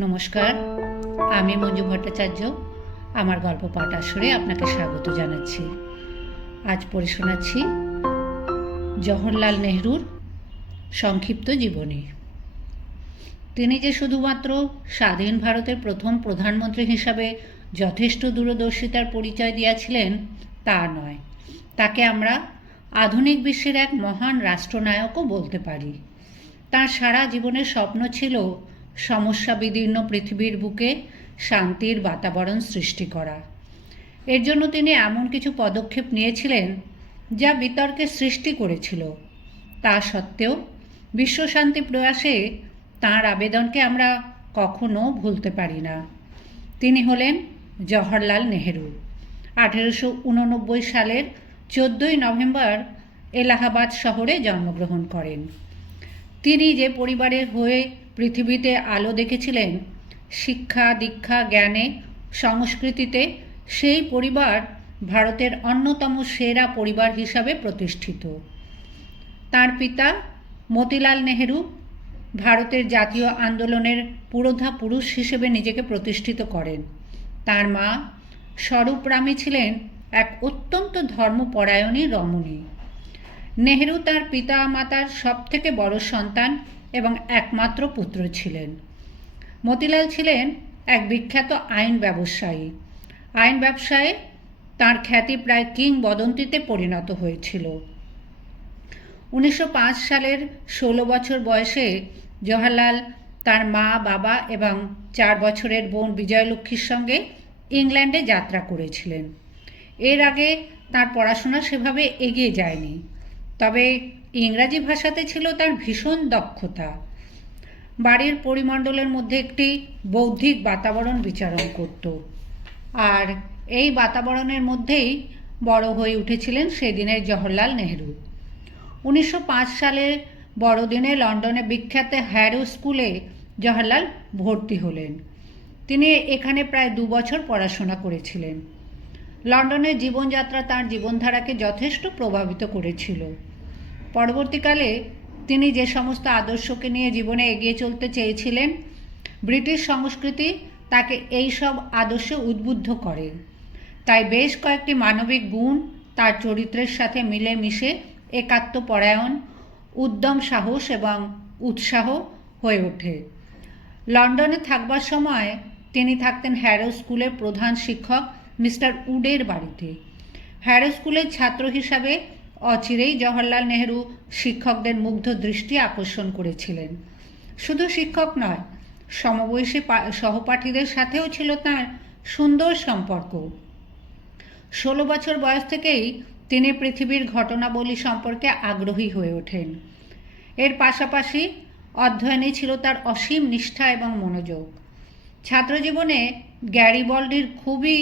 নমস্কার, আমি মঞ্জু ভট্টাচার্য। আমার গল্প পাঠ আসরে আপনাকে স্বাগত জানাচ্ছি। আজ পড়ে শোনাচ্ছি জওহরলাল নেহরুর সংক্ষিপ্ত জীবনী। তিনি যে শুধুমাত্র স্বাধীন ভারতের প্রথম প্রধানমন্ত্রী হিসাবে যথেষ্ট দূরদর্শিতার পরিচয় দিয়েছিলেন তা নয়, তাকে আমরা আধুনিক বিশ্বের এক মহান রাষ্ট্রনায়কও বলতে পারি। তার সারা জীবনের স্বপ্ন ছিল সমস্যা বিদীর্ণ পৃথিবীর বুকে শান্তির বাতাবরণ সৃষ্টি করা। এর জন্য তিনি এমন কিছু পদক্ষেপ নিয়েছিলেন যা বিতর্কের সৃষ্টি করেছিল। তা সত্ত্বেও বিশ্বশান্তি প্রয়াসে তাঁর আবেদনকে আমরা কখনো ভুলতে পারি না। তিনি হলেন জওহরলাল নেহেরু। 1889 সালের 14 নভেম্বর এলাহাবাদ শহরে জন্মগ্রহণ করেন। তিনি যে পরিবারের হয়ে পৃথিবীতে আলো দেখেছিলেন, শিক্ষা দীক্ষা জ্ঞানে সংস্কৃতিতে, সেই পরিবার ভারতের অন্যতম সেরা পরিবার হিসাবে প্রতিষ্ঠিত। তার পিতা মতিলাল নেহেরু ভারতের জাতীয় আন্দোলনের পুরোধা পুরুষ হিসেবে নিজেকে প্রতিষ্ঠিত করেন। তার মা স্বরূপরামী ছিলেন এক অত্যন্ত ধর্মপরায়ণী রমণী। নেহেরু তার পিতা মাতার সবথেকে বড় সন্তান এবং একমাত্র পুত্র ছিলেন। মতিলাল ছিলেন এক বিখ্যাত আইন ব্যবসায়ী। আইন ব্যবসায়ে তার খ্যাতি প্রায় কিংবদন্তিতে পরিণত হয়েছিল। 1905 সালের 16 বছর বয়সে জওহরলাল তার মা, বাবা এবং 4 বছরের বোন বিজয়লক্ষ্মীর সঙ্গে ইংল্যান্ডে যাত্রা করেছিলেন। এর আগে তার পড়াশোনা সেভাবে এগিয়ে যায়নি, তবে ইংরাজি ভাষাতে ছিল তার ভীষণ দক্ষতা। বাড়ির পরিমণ্ডলের মধ্যে একটি বৌদ্ধিক বাতাবরণ বিচরণ করত, আর এই বাতাবরণের মধ্যেই বড় হয়ে উঠেছিলেন সেদিনের জওহরলাল নেহেরু। 1905 সালের বড়দিনে লন্ডনে বিখ্যাত হ্যারো স্কুলে জওহরলাল ভর্তি হলেন। তিনি এখানে প্রায় 2 বছর পড়াশোনা করেছিলেন। লন্ডনের জীবনযাত্রা তাঁর জীবনধারাকে যথেষ্ট প্রভাবিত করেছিল। পরবর্তীকালে তিনি যে সমস্ত আদর্শকে নিয়ে জীবনে এগিয়ে চলতে চেয়েছিলেন, ব্রিটিশ সংস্কৃতি তাকে এই সব আদর্শে উদ্বুদ্ধ করে। তাই বেশ কয়েকটি মানবিক গুণ তার চরিত্রের সাথে মিলেমিশে একাত্মপরায়ণ, উদ্যম, সাহস এবং উৎসাহ হয়ে ওঠে। লন্ডনে থাকবার সময় তিনি থাকতেন হ্যারো স্কুলের প্রধান শিক্ষক মিস্টার উডের বাড়িতে। হ্যারো স্কুলের ছাত্র হিসাবে অচিরেই জওহরলাল নেহেরু শিক্ষকদের মুগ্ধ দৃষ্টি আকর্ষণ করেছিলেন। শুধু শিক্ষক নয়, সমবয়সী সহপাঠীদের সাথেও ছিল তাঁর সুন্দর সম্পর্ক। 16 বছর বয়স থেকেই তিনি পৃথিবীর ঘটনাবলী সম্পর্কে আগ্রহী হয়ে ওঠেন। এর পাশাপাশি অধ্যয়নে ছিল তার অসীম নিষ্ঠা এবং মনোযোগ। ছাত্রজীবনে গ্যারিবল্ডির খুবই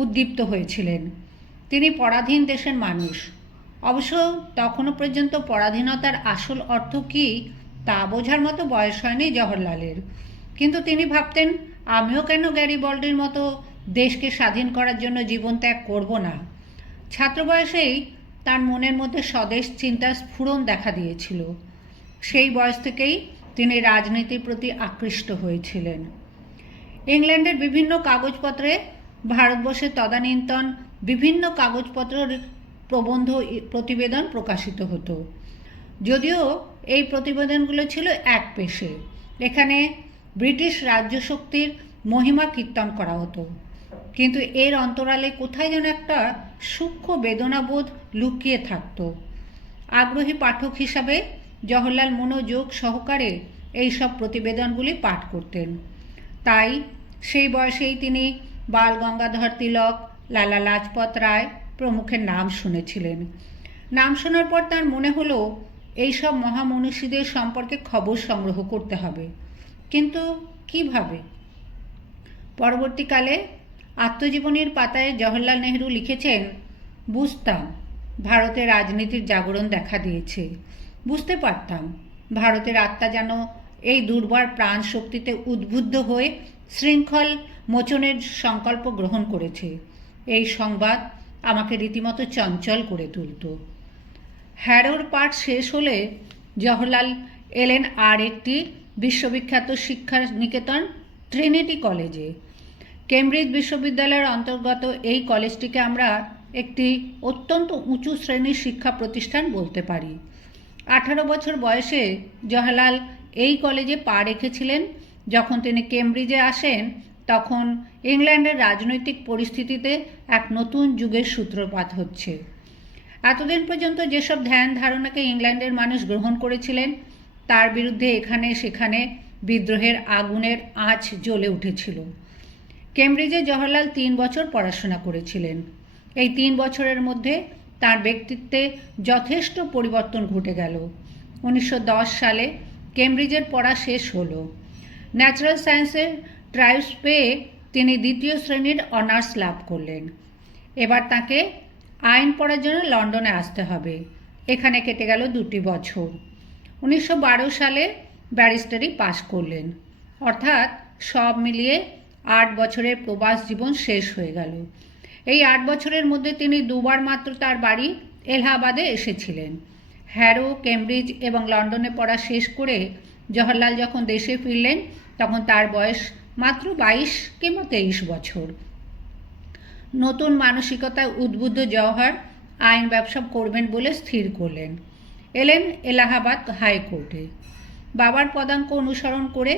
উদ্দীপ্ত হয়েছিলেন। তিনি পরাধীন দেশের মানুষ। অবশ্য তখনও পর্যন্ত পরাধীনতার আসল অর্থ কী তা বোঝার মতো বয়স হয়নি জওহরলালের, কিন্তু তিনি ভাবতেন, আমিও কেন গ্যারিবল্ডির মতো দেশকে স্বাধীন করার জন্য জীবন ত্যাগ করব না। ছাত্র বয়সেই তার মনের মধ্যে স্বদেশ চিন্তার স্ফুরণ দেখা দিয়েছিল। সেই বয়স থেকেই তিনি রাজনীতির প্রতি আকৃষ্ট হয়েছিলেন। ইংল্যান্ডের বিভিন্ন কাগজপত্রে ভারতবর্ষের তদানীন্তন বিভিন্ন কাগজপত্রের প্রবন্ধ প্রতিবেদন প্রকাশিত হতো। যদিও এই প্রতিবেদনগুলো ছিল একপেশে। এখানে ব্রিটিশ রাজ্যশক্তির মহিমা কীর্তন করা হতো, কিন্তু এর অন্তরালে কোথায় যেন একটা সূক্ষ্ম বেদনাবোধ লুকিয়ে থাকত। আগ্রহী পাঠক হিসাবে জওহরলাল মনোযোগ সহকারে এই সব প্রতিবেদনগুলি পাঠ করতেন। তাই সেই বয়সেই তিনি বাল গঙ্গাধর তিলক, লালা লাজপত রায় প্রমুখের নাম শুনেছিলেন। নাম শোনার পর তার মনে হলো এই সব মহামনীষীদের সম্পর্কে খবর সংগ্রহ করতে হবে, কিন্তু কিভাবে? পরবর্তীকালে আত্মজীবনীর পাতায় জওহরলাল নেহেরু লিখেছেন, বুঝতাম ভারতের রাজনীতির জাগরণ দেখা দিয়েছে। বুঝতে পারতাম ভারতের আত্মা যেন এই দুর্বার প্রাণ শক্তিতে উদ্বুদ্ধ হয়ে শৃঙ্খল মোচনের সংকল্প গ্রহণ করেছে। এই সংবাদ আমাকে রীতিমতো চঞ্চল করে তুলত। হ্যারোর পাঠ শেষ হলে জওহরলাল এলেন আর একটি বিশ্ববিখ্যাত শিক্ষা নিকেতন ট্রিনিটি কলেজে। কেমব্রিজ বিশ্ববিদ্যালয়ের অন্তর্গত এই কলেজটিকে আমরা একটি অত্যন্ত উঁচু শ্রেণীর শিক্ষা প্রতিষ্ঠান বলতে পারি। 18 বছর বয়সে জওহরলাল এই কলেজে পা রেখেছিলেন। যখন তিনি কেমব্রিজে আসেন তখন ইংল্যান্ডের রাজনৈতিক পরিস্থিতিতে এক নতুন যুগের সূত্রপাত হচ্ছে। এতদিন পর্যন্ত যেসব ধ্যান ধারণাকে ইংল্যান্ডের মানুষ গ্রহণ করেছিলেন তার বিরুদ্ধে এখানে সেখানে বিদ্রোহের আগুনের আঁচ জ্বলে উঠেছিল। কেমব্রিজে জওহরলাল 3 বছর পড়াশোনা করেছিলেন। এই 3 বছরের মধ্যে তার ব্যক্তিত্বে যথেষ্ট পরিবর্তন ঘটে গেল। 1910 সালে কেমব্রিজের পড়া শেষ হলো। ন্যাচারাল সায়েন্সের ট্রায়ালস পেয়ে তিনি 2য় শ্রেণীর অনার্স লাভ করলেন। এবার তাকে আইন পড়ার জন্য লন্ডনে আসতে হবে। এখানে কেটে গেল 2 বছর। 1912 সালে ব্যারিস্টারি পাশ করলেন। অর্থাৎ সব মিলিয়ে 8 বছরের প্রবাস জীবন শেষ হয়ে গেল। এই 8 বছরের মধ্যে তিনি 2 বার মাত্র তার বাড়ি এলাহাবাদে এসেছিলেন। হ্যারো, কেমব্রিজ এবং লন্ডনে পড়া শেষ করে জওহরলাল যখন দেশে ফিরলেন তখন তার বয়স মাত্র 22 কিংবা 23 বছর। নতুন মানসিকতায় উদ্বুদ্ধ জওহর আইন ব্যবসা করবেন বলে স্থির করলেন। এলেন এলাহাবাদ হাইকোর্টে। বাবার পদাঙ্ক অনুসরণ করে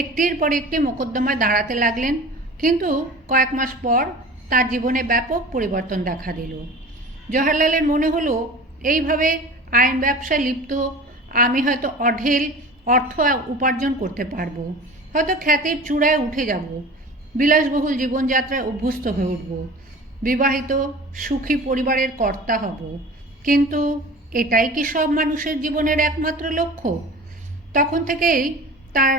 একটির পর একটি মোকদ্দমায় দাঁড়াতে লাগলেন, কিন্তু কয়েক মাস পর তার জীবনে ব্যাপক পরিবর্তন দেখা দিল। জওহরলালের মনে হলো এইভাবে আইন ব্যবসায় লিপ্ত আমি হয়তো অঢেল অর্থ উপার্জন করতে পারবো, হয়তো খ্যাতির চূড়ায় উঠে যাব, বিলাসবহুল জীবনযাত্রায় অভ্যস্ত হয়ে উঠব, বিবাহিত সুখী পরিবারের কর্তা হব। কিন্তু এটাই কি সব মানুষের জীবনের একমাত্র লক্ষ্য? তখন থেকেই তার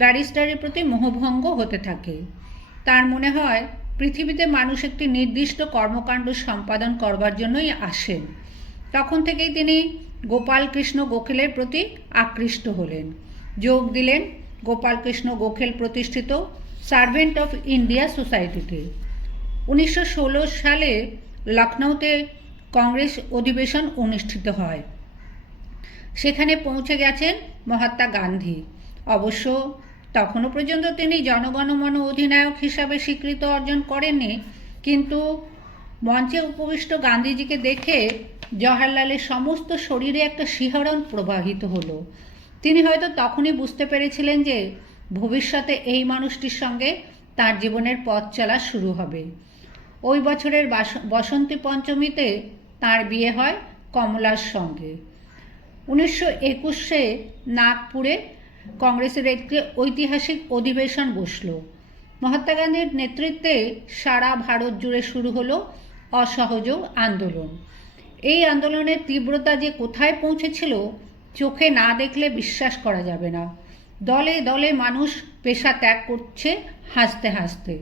ব্যারিস্টারের প্রতি মোহভঙ্গ হতে থাকে। তার মনে হয় পৃথিবীতে মানুষ একটি নির্দিষ্ট কর্মকাণ্ড সম্পাদন করবার জন্যই আসেন। তখন থেকেই তিনি গোপালকৃষ্ণ গোখেলের প্রতি আকৃষ্ট হলেন। যোগ দিলেন গোপালকৃষ্ণ গোখেল প্রতিষ্ঠিত সার্ভেন্ট অফ ইন্ডিয়া সোসাইটিতে। 1916 সালে লখনৌতে কংগ্রেস অধিবেশন অনুষ্ঠিত হয়। সেখানে পৌঁছে গেছেন মহাত্মা গান্ধী। অবশ্য তখনও পর্যন্ত তিনি জনগণমন অধিনায়ক হিসাবে স্বীকৃতি অর্জন করেননি, কিন্তু মঞ্চে উপবিষ্ট গান্ধীজিকে দেখে জওহরলালের সমস্ত শরীরে একটা শিহরণ প্রবাহিত হলো। তিনি হয়তো তখনই বুঝতে পেরেছিলেন যে ভবিষ্যতে এই মানুষটির সঙ্গে তার জীবনের পথ চলা শুরু হবে। ওই বছরের বসন্তী পঞ্চমীতে তার বিয়ে হয় কমলার সঙ্গে। 1921-এ নাগপুরে কংগ্রেসের একটি ঐতিহাসিক অধিবেশন বসল। মহাত্মা গান্ধীর নেতৃত্বে সারা ভারত জুড়ে শুরু হলো অসহযোগ আন্দোলন। এই আন্দোলনের তীব্রতা যে কোথায় পৌঁছেছিল চোখে না দেখলে বিশ্বাস করা যাবে না। দলে দলে মানুষ পেশা ত্যাগ করছে হাসতে হাসতে।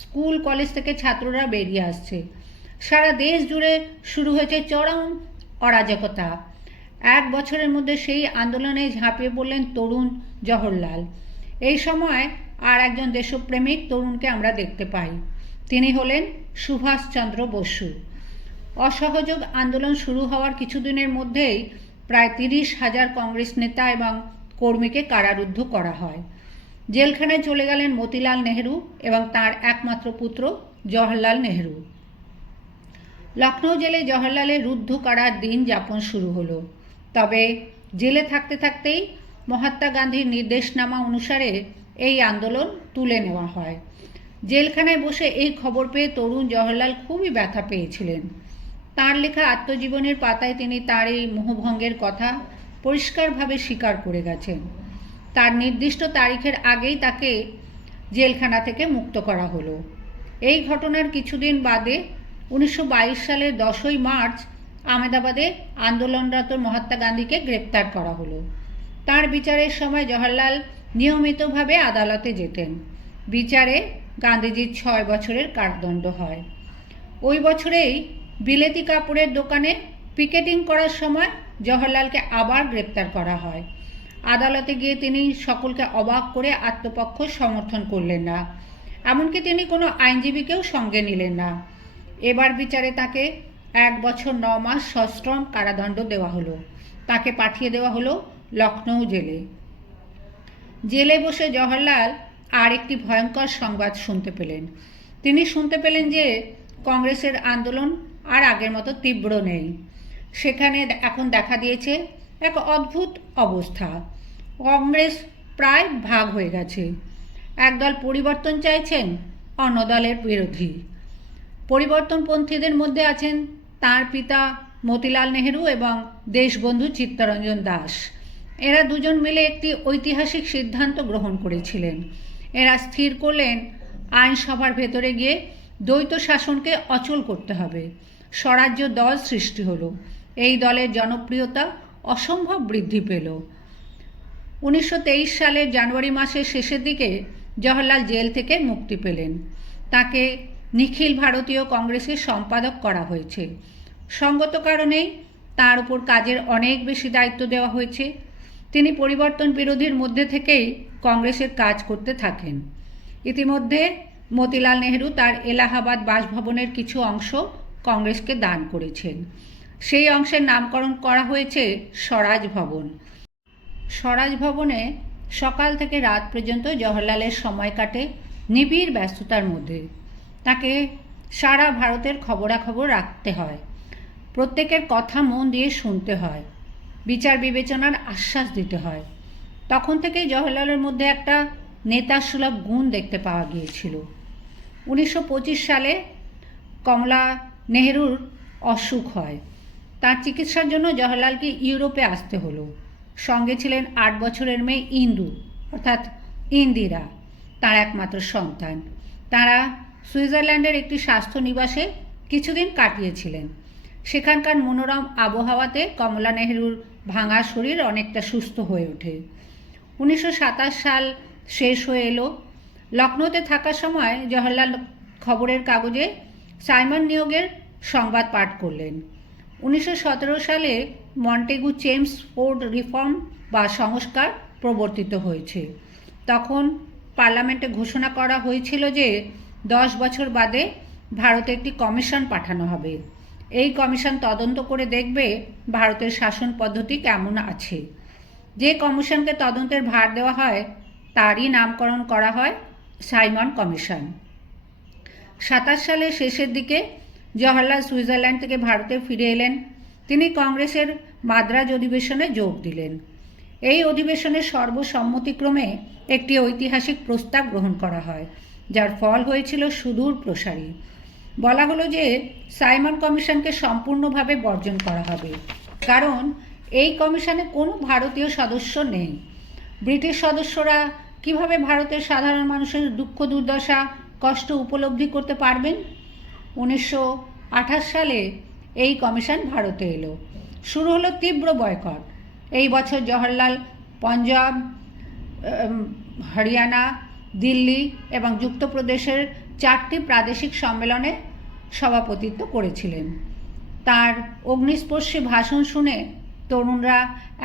স্কুল কলেজ থেকে ছাত্ররা বেরিয়ে আসছে। সারা দেশ জুড়ে শুরু হয়েছে চরম অরাজকতা। 1 বছরের মধ্যে সেই আন্দোলনে ঝাঁপিয়ে পড়লেন তরুণ জওহরলাল। এই সময় আর একজন দেশপ্রেমিক তরুণকে আমরা দেখতে পাই। তিনি হলেন সুভাষচন্দ্র বসু। অসহযোগ আন্দোলন শুরু হওয়ার কিছুদিনের মধ্যেই প্রায় 30,000 কংগ্রেস নেতা এবং কর্মীকে কারারুদ্ধ করা হয়। জেলখানায় চলে গেলেন মতিলাল নেহেরু এবং তার একমাত্র পুত্র জওহরলাল নেহেরু। লখনৌ জেলে জওহরলালের রুদ্ধ কারার দিন যাপন শুরু হলো। তবে জেলে থাকতে থাকতেই মহাত্মা গান্ধীর নির্দেশনামা অনুসারে এই আন্দোলন তুলে নেওয়া হয়। জেলখানায় বসে এই খবর পেয়ে তরুণ জওহরলাল খুবই ব্যথা পেয়েছিলেন। তার লেখা আত্মজীবনের পাতায় তিনি তার এই মোহভঙ্গের কথা পরিষ্কারভাবে স্বীকার করে গেছেন। তার নির্দিষ্ট তারিখের আগেই তাকে জেলখানা থেকে মুক্ত করা হলো। এই ঘটনার কিছুদিন বাদে 1922 সালের 10ই মার্চ আহমেদাবাদে আন্দোলনরত মহাত্মা গান্ধীকে গ্রেপ্তার করা হলো। তার বিচারের সময় জওহরলাল নিয়মিতভাবে আদালতে যেতেন। বিচারে গান্ধীজির 6 বছরের কারাদণ্ড হয়। ওই বছরেই বিলেতি কাপড়ের দোকানে পিকেটিং করার সময় জওহরলালকে আবার গ্রেপ্তার করা হয়। আদালতে গিয়ে তিনি সকলকে অবাক করে আত্মপক্ষ সমর্থন করলেন না, এমনকি তিনি কোনো আইনজীবীকেও সঙ্গে নিলেন না। এবার বিচারে তাকে 1 বছর 9 মাস সশ্রম কারাদণ্ড দেওয়া হলো। তাকে পাঠিয়ে দেওয়া হলো লখনৌ জেলে। জেলে বসে জওহরলাল আর একটি ভয়ঙ্কর সংবাদ শুনতে পেলেন। তিনি শুনতে পেলেন যে কংগ্রেসের আন্দোলন আর আগের মতো তীব্র নেই। সেখানে এখন দেখা দিয়েছে এক অদ্ভুত অবস্থা। কংগ্রেস প্রায় ভাগ হয়ে গেছে। একদল পরিবর্তন চাইছেন, অন্য দলের বিরোধী। পরিবর্তনপন্থীদের মধ্যে আছেন তাঁর পিতা মতিলাল নেহেরু এবং দেশবন্ধু চিত্তরঞ্জন দাস। এরা দুজন মিলে একটি ঐতিহাসিক সিদ্ধান্ত গ্রহণ করেছিলেন। এরা স্থির করলেন আইনসভার ভেতরে গিয়ে দ্বৈত শাসনকে অচল করতে হবে। স্বরাজ্য দল সৃষ্টি হলো। এই দলের জনপ্রিয়তা অসম্ভব বৃদ্ধি পেল। 1923 সালের জানুয়ারি মাসের শেষের দিকে জওহরলাল জেল থেকে মুক্তি পেলেন। তাকে নিখিল ভারতীয় কংগ্রেসের সম্পাদক করা হয়েছে। সঙ্গত কারণেই তার উপর কাজের অনেক বেশি দায়িত্ব দেওয়া হয়েছে। তিনি পরিবর্তন বিরোধীর মধ্যে থেকেই কংগ্রেসের কাজ করতে থাকেন। ইতিমধ্যে মতিলাল নেহেরু তার এলাহাবাদ বাসভবনের কিছু অংশ কংগ্রেসকে দান করেছেন। সেই অংশের নামকরণ করা হয়েছে স্বরাজ ভবন। স্বরাজ ভবনে সকাল থেকে রাত পর্যন্ত জওহরলালের সময় কাটে নিবিড় ব্যস্ততার মধ্যে। তাকে সারা ভারতের খবরাখবর রাখতে হয়, প্রত্যেকের কথা মন দিয়ে শুনতে হয়, বিচার বিবেচনার আশ্বাস দিতে হয়। তখন থেকেই জওহরলালের মধ্যে একটা নেতাসুলভ গুণ দেখতে পাওয়া গিয়েছিল। 1925 সালে কমলা নেহেরুর অসুখ হয়। তার চিকিৎসার জন্য জওহরলালকে ইউরোপে আসতে হলো। সঙ্গে ছিলেন 8 বছরের মেয়ে ইন্দু, অর্থাৎ ইন্দিরা, তার একমাত্র সন্তান। তারা সুইজারল্যান্ডের একটি স্বাস্থ্য নিবাসে কিছুদিন কাটিয়েছিলেন। সেখানকার মনোরম আবহাওয়াতে কমলা নেহেরুর ভাঙা শরীর অনেকটা সুস্থ হয়ে ওঠে। 1927 সাল শেষ হয়ে এলো। লখনৌতে থাকার সময় জওহরলাল খবরের কাগজে সাইমন নিয়োগের সংবাদ পাঠ করলেন। 1917 সালে মন্টেগু চেমসফোর্ড রিফর্ম বা সংস্কার প্রবর্তিত হয়েছে। তখন পার্লামেন্টে ঘোষণা করা হয়েছিল যে 10 বছর বাদে ভারতে একটি কমিশন পাঠানো হবে। এই কমিশন তদন্ত করে দেখবে ভারতের শাসন পদ্ধতি কেমন আছে। যে কমিশনকে তদন্তের ভার দেওয়া হয় তারই নামকরণ করা হয় সাইমন কমিশন। 27 সালের শেষের দিকে জওহরলাল সুইজারল্যান্ড থেকে ভারতে ফিরে এলেন। তিনি কংগ্রেসের মাদ্রাজ অধিবেশনে যোগ দিলেন। এই অধিবেশনের সর্বসম্মতিক্রমে একটি ঐতিহাসিক প্রস্তাব গ্রহণ করা হয়, যার ফল হয়েছিল সুদূর প্রসারী। বলা হলো যে সাইমন কমিশনকে সম্পূর্ণভাবে বর্জন করা হবে, কারণ এই কমিশনে কোনো ভারতীয় সদস্য নেই। ব্রিটিশ সদস্যরা কিভাবে ভারতের সাধারণ মানুষের দুঃখ দুর্দশা কষ্ট উপলব্ধি করতে পারবেন? 1928 সালে এই কমিশন ভারতে এলো। শুরু হলো তীব্র বয়কট। এই বছর জওহরলাল পাঞ্জাব, হরিয়ানা, দিল্লি এবং যুক্তপ্রদেশের 4টি প্রাদেশিক সম্মেলনে সভাপতিত্ব করেছিলেন। তার অগ্নিস্পর্শী ভাষণ শুনে তরুণরা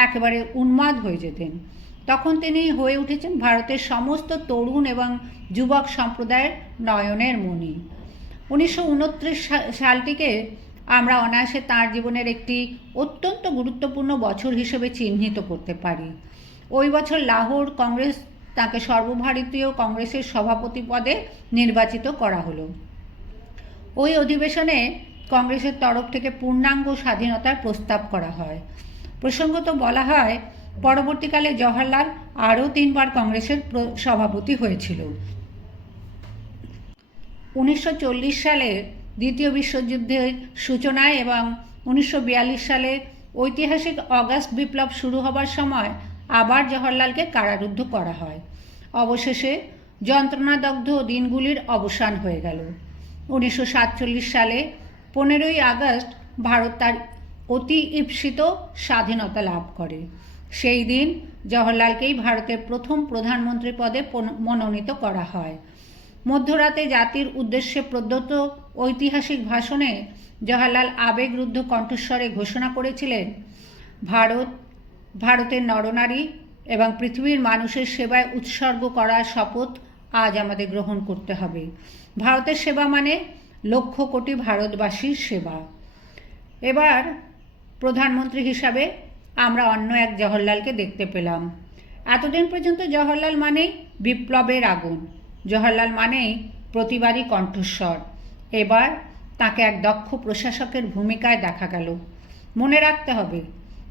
একেবারে উন্মাদ হয়ে যেতেন। তখন তিনি হয়ে উঠেছেন ভারতের সমস্ত তরুণ এবং যুবক সম্প্রদায়ের নয়নের মণি। 1929 সালটিকে আমরা অনায়াসে তাঁর জীবনের একটি অত্যন্ত গুরুত্বপূর্ণ বছর হিসেবে চিহ্নিত করতে পারি। ওই বছর লাহোর কংগ্রেস তাকে সর্বভারতীয় কংগ্রেসের সভাপতি পদে নির্বাচিত করা হলো। ওই অধিবেশনে কংগ্রেসের তরফ থেকে পূর্ণাঙ্গ স্বাধীনতার প্রস্তাব করা হয়। প্রসঙ্গত বলা হয়, পরবর্তীকালে জওহরলাল আরও 3 বার কংগ্রেসের সভাপতি হয়েছিল। 1940 সালে দ্বিতীয় বিশ্বযুদ্ধের সূচনায় এবং 1942 সালে ঐতিহাসিক অগাস্ট বিপ্লব শুরু হবার সময় আবার জওহরলালকে কারারুদ্ধ করা হয়। অবশেষে যন্ত্রণাদগ্ধ দিনগুলির অবসান হয়ে গেল। 1947 সালে 15ই আগস্ট ভারত তার অতি ঈপ্সিত স্বাধীনতা লাভ করে। সেই দিন জওহরলালকেই ভারতের প্রথম প্রধানমন্ত্রী পদে মনোনীত করা হয়। মধ্যরাতে জাতির উদ্দেশ্যে প্রদত্ত ঐতিহাসিক ভাষণে জওহরলাল আবেগরুদ্ধ কণ্ঠস্বরে ঘোষণা করেছিলেন, ভারতের নরনারী এবং পৃথিবীর মানুষের সেবায় উৎসর্গ করার শপথ আজ আমাদের গ্রহণ করতে হবে। ভারতের সেবা মানে লক্ষ কোটি ভারতবাসীর সেবা। এবার প্রধানমন্ত্রী হিসাবে আমরা অন্য এক জওহরলালকে দেখতে পেলাম। এতদিন পর্যন্ত জওহরলাল মানেই বিপ্লবের আগুন, জওহরলাল মানেই প্রতিবাদী কণ্ঠস্বর। এবার তাকে এক দক্ষ প্রশাসকের ভূমিকায় দেখা গেল। মনে রাখতে হবে,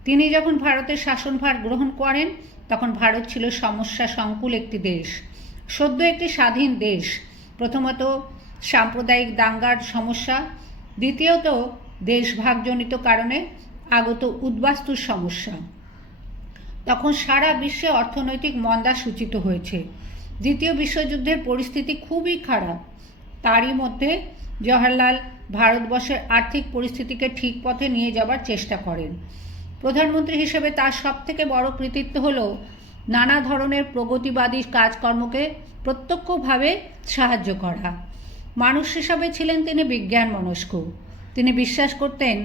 তিনি যখন ভারতের শাসনভার গ্রহণ করেন তখন ভারত ছিল সমস্যা সংকুল একটি দেশ, সদ্য একটি স্বাধীন দেশ। প্রথমত সাম্প্রদায়িক দাঙ্গার সমস্যা, দ্বিতীয়ত দেশভাগজনিত কারণে আগত উদ্বাস্তুর সমস্যা। তখন সারা বিশ্বে অর্থনৈতিক মন্দা সূচিত হয়েছে, দ্বিতীয় বিশ্বযুদ্ধের পরিস্থিতি খুবই খারাপ। তারই মধ্যে জওহরলাল ভারতবর্ষের আর্থিক পরিস্থিতিকে ঠিক পথে নিয়ে যাবার চেষ্টা করেন। প্রধানমন্ত্রী হিসেবে তার সবথেকে বড় কৃতিত্ব হল নানা ধরনের প্রগতিবাদী কাজকর্মকে প্রত্যক্ষভাবে সাহায্য করা। মানুষ হিসাবে ছিলেন তিনি বিজ্ঞান মনস্ক। তিনি বিশ্বাস করতেন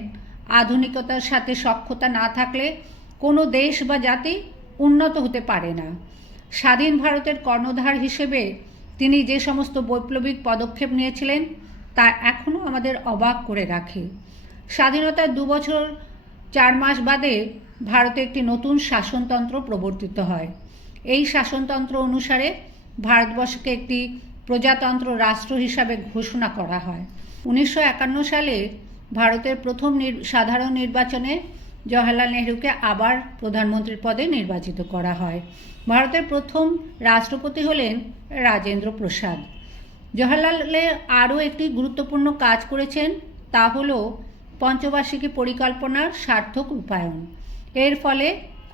আধুনিকতার সাথে সখ্যতা না থাকলে কোনো দেশ বা জাতি উন্নত হতে পারে না। স্বাধীন ভারতের কর্ণধার হিসেবে তিনি যে সমস্ত বৈপ্লবিক পদক্ষেপ নিয়েছিলেন তা এখনও আমাদের অবাক করে রাখে। স্বাধীনতার 2 বছর 4 মাস বাদে ভারতে একটি নতুন শাসনতন্ত্র প্রবর্তিত হয়। এই শাসনতন্ত্র অনুসারে ভারতবর্ষকে একটি প্রজাতন্ত্র রাষ্ট্র হিসাবে ঘোষণা করা হয়। 1951 সালে ভারতের প্রথম সাধারণ নির্বাচনে জওহরলাল নেহরুকে আবার প্রধানমন্ত্রীর পদে নির্বাচিত করা হয়। ভারতের প্রথম রাষ্ট্রপতি হলেন রাজেন্দ্র প্রসাদ। জওহরলালের আরও একটি গুরুত্বপূর্ণ কাজ করেছেন, তা হল পঞ্চবার্ষিকী পরিকল্পনার সার্থক রূপায়ণ। এর ফলে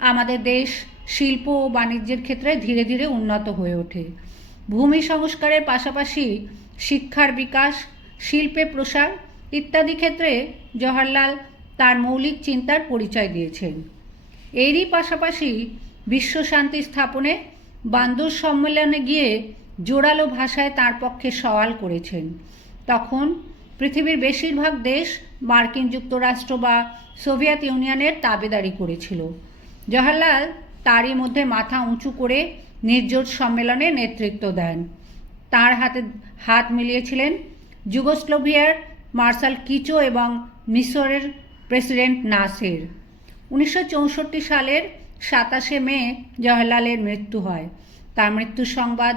আমাদের দেশ শিল্প ও বাণিজ্যের ক্ষেত্রে ধীরে ধীরে উন্নত হয়ে ওঠে। ভূমি সংস্কারের পাশাপাশি শিক্ষার বিকাশ, শিল্পে প্রসার ইত্যাদি ক্ষেত্রে জওহরলাল তার মৌলিক চিন্তার পরিচয় দিয়েছেন। এরই পাশাপাশি বিশ্ব শান্তি স্থাপনে বান্দর সম্মেলনে গিয়ে জোরালো ভাষায় তার পক্ষে সওয়াল করেছেন। তখন পৃথিবীর বেশিরভাগ দেশ মার্কিন যুক্তরাষ্ট্র বা সোভিয়েত ইউনিয়নের তাবেদারি করেছিল। জওহরলাল তারই মধ্যে মাথা উঁচু করে নির্জোট সম্মেলনে নেতৃত্ব দেন। তার হাতে হাত মিলিয়েছিলেন যুগোস্লোভিয়ার মার্শাল কিচো এবং মিশরের প্রেসিডেন্ট নাসের। 1964 সালের 27শে মে জওহরলালের মৃত্যু হয়। তার মৃত্যুর সংবাদ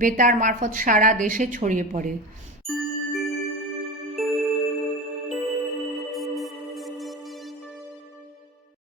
বেতার মারফত সারা দেশে ছড়িয়ে পড়ে।